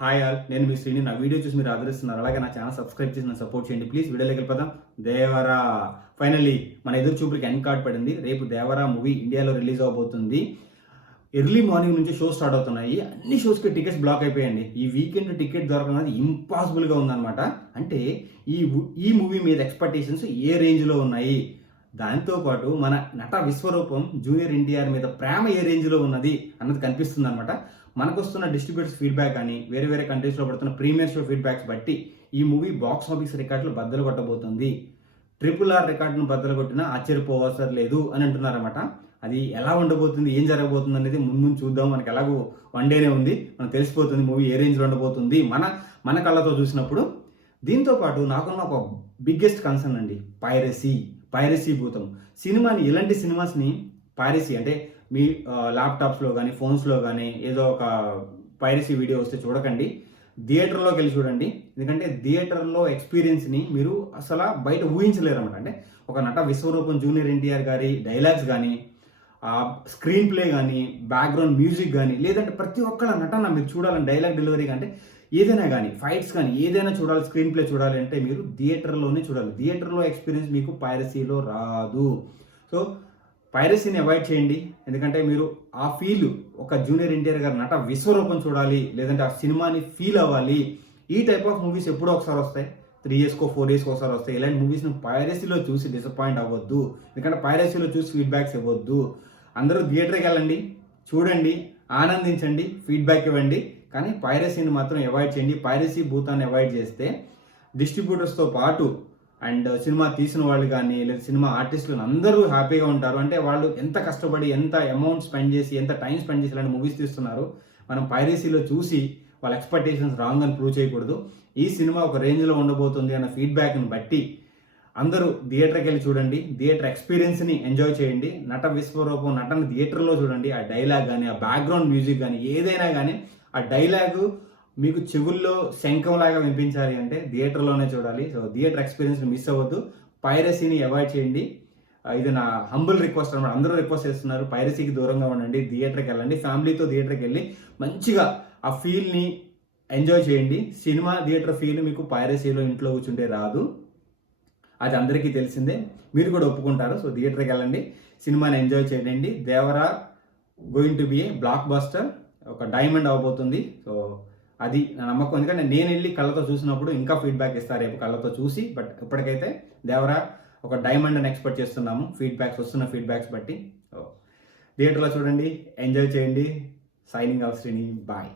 Hi all, నేను మీ శ్రీని. నా video చూసి మీరు ఆదరిస్తున్నారు, అలాగే నా ఛానల్ సబ్స్క్రైబ్ చేసి నన్ను సపోర్ట్ చేయండి ప్లీజ్. వీడియోలోకి వెళ్ళిపోదాం. దేవరా ఫైనల్లీ మన ఎదురు చూపులకి ఎండ్ కార్డ్ పడింది. రేపు దేవరా మూవీ ఇండియాలో రిలీజ్ అవబోతుంది. ఎర్లీ మార్నింగ్ నుంచి షో స్టార్ట్ అవుతున్నాయి. అన్ని షోస్కి టికెట్స్ బ్లాక్ అయిపోయాయండి. ఈ వీకెండ్ టికెట్ దొరకడం అనేది ఇంపాసిబుల్గా ఉందన్నమాట. అంటే ఈ మూవీ మీద ఎక్స్పెక్టేషన్స్ ఏ రేంజ్లో ఉన్నాయి, దాంతోపాటు మన నట విశ్వరూపం జూనియర్ ఎన్టీఆర్ మీద ప్రేమ ఏ రేంజ్లో ఉన్నది అన్నది కనిపిస్తుంది అనమాట. మనకు వస్తున్న డిస్ట్రిబ్యూటర్స్ ఫీడ్బ్యాక్ కానీ వేరే వేరే కంట్రీస్లో పడుతున్న ప్రీమియర్ షో ఫీడ్బ్యాక్స్ బట్టి ఈ మూవీ బాక్స్ ఆఫీస్ రికార్డులు బద్దలు కొట్టబోతుంది. RRR రికార్డును బద్దలు కొట్టినా ఆశ్చర్యపోవసరం లేదు అని అంటున్నారన్నమాట. అది ఎలా ఉండబోతుంది, ఏం జరగబోతుంది అనేది ముందు చూద్దాం. మనకి ఎలాగో వన్ డేనే ఉంది, మనకు తెలిసిపోతుంది మూవీ ఏ రేంజ్లో ఉండబోతుంది మన కళ్ళతో చూసినప్పుడు. దీంతో పాటు నాకున్న ఒక బిగ్గెస్ట్ కన్సర్న్ అండి, పైరసీ భూతం. సినిమాని ఇలాంటి సినిమాస్ని పైరసీ అంటే మీ ల్యాప్టాప్స్లో కానీ ఫోన్స్లో కానీ ఏదో ఒక పైరసీ వీడియో వస్తే చూడకండి, థియేటర్లోకి వెళ్ళి చూడండి. ఎందుకంటే థియేటర్లో ఎక్స్పీరియన్స్ని మీరు అసలు బయట ఊహించలేరు అనమాట. అంటే ఒక నట విశ్వరూపం జూనియర్ ఎన్టీఆర్ గారి డైలాగ్స్ కానీ, స్క్రీన్ ప్లే కానీ, బ్యాక్గ్రౌండ్ మ్యూజిక్ కానీ, లేదంటే ప్రతి ఒక్కళ్ళ నటన మీరు చూడాలని, డైలాగ్ డెలివరీ అంటే ఏదైనా కానీ, ఫైట్స్ కానీ ఏదైనా చూడాలి, స్క్రీన్ ప్లే చూడాలి అంటే మీరు థియేటర్లోనే చూడాలి. థియేటర్లో ఎక్స్పీరియన్స్ మీకు పైరసీలో రాదు. సో పైరసీని అవాయిడ్ చేయండి. ఎందుకంటే మీరు ఆ ఫీల్ ఒక జూనియర్ ఎన్టీఆర్ గారి నట విశ్వరూపం చూడాలి, లేదంటే ఆ సినిమాని ఫీల్ అవ్వాలి. ఈ టైప్ ఆఫ్ మూవీస్ ఎప్పుడో ఒకసారి వస్తాయి, 3 yearsకో 4 yearsకో ఒకసారి వస్తాయి. ఇలాంటి మూవీస్ని పైరసీలో చూసి డిసప్పాయింట్ అవ్వద్దు. ఎందుకంటే పైరసీలో చూసి ఫీడ్బ్యాక్స్ ఇవ్వద్దు. అందరూ థియేటర్కి వెళ్ళండి, చూడండి, ఆనందించండి, ఫీడ్బ్యాక్ ఇవ్వండి. కానీ పైరసీని మాత్రం అవాయిడ్ చేయండి. పైరసీ భూతాన్ని అవాయిడ్ చేస్తే డిస్ట్రిబ్యూటర్స్తో పాటు అండ్ సినిమా తీసిన వాళ్ళు కానీ లేదా సినిమా ఆర్టిస్టులు అందరూ హ్యాపీగా ఉంటారు. అంటే వాళ్ళు ఎంత కష్టపడి, ఎంత అమౌంట్ స్పెండ్ చేసి, ఎంత టైం స్పెండ్ చేసి ఇలాంటి మూవీస్ తీస్తున్నారు. మనం పైరసీలో చూసి వాళ్ళ ఎక్స్పెక్టేషన్స్ రాంగ్ అని ప్రూవ్ చేయకూడదు. ఈ సినిమా ఒక రేంజ్లో ఉండబోతుంది అన్న ఫీడ్బ్యాక్ని బట్టి అందరూ థియేటర్కి వెళ్ళి చూడండి, థియేటర్ ఎక్స్పీరియన్స్ని ఎంజాయ్ చేయండి. నట విశ్వరూపం నటన థియేటర్లో చూడండి. ఆ డైలాగ్ కానీ, ఆ బ్యాక్గ్రౌండ్ మ్యూజిక్ కానీ ఏదైనా కానీ, ఆ డైలాగు మీకు చెవుల్లో శంఖంలాగా వినిపించాలి అంటే థియేటర్లోనే చూడాలి. సో థియేటర్ ఎక్స్పీరియన్స్ మిస్ అవ్వద్దు. పైరసీని అవాయిడ్ చేయండి. ఇది నా హంబుల్ రిక్వెస్ట్ అనమాట. అందరూ రిక్వెస్ట్ చేస్తున్నారు, పైరసీకి దూరంగా ఉండండి, థియేటర్కి వెళ్ళండి, ఫ్యామిలీతో థియేటర్కి వెళ్ళి మంచిగా ఆ ఫీల్ని ఎంజాయ్ చేయండి. సినిమా థియేటర్ ఫీల్ మీకు పైరసీలో ఇంట్లో కూర్చుంటే రాదు, అది అందరికీ తెలిసిందే, మీరు కూడా ఒప్పుకుంటారు. సో థియేటర్కి వెళ్ళండి, సినిమాని ఎంజాయ్ చేయండి. Devara going to be A block buster, ఒక డైమండ్ అవబోతుంది. సో అది నా నమ్మకం. ఎందుకంటే నేను వెళ్ళి కళ్ళతో చూసినప్పుడు ఇంకా ఫీడ్బ్యాక్ ఇస్తారు రేపు కళ్ళతో చూసి. బట్ ఇప్పటికైతే దేవరా ఒక డైమండ్ అని ఎక్స్పెక్ట్ చేస్తున్నాము, వస్తున్న ఫీడ్బ్యాక్స్ బట్టి. థియేటర్లో చూడండి, ఎంజాయ్ చేయండి. Signing off Srini, bye.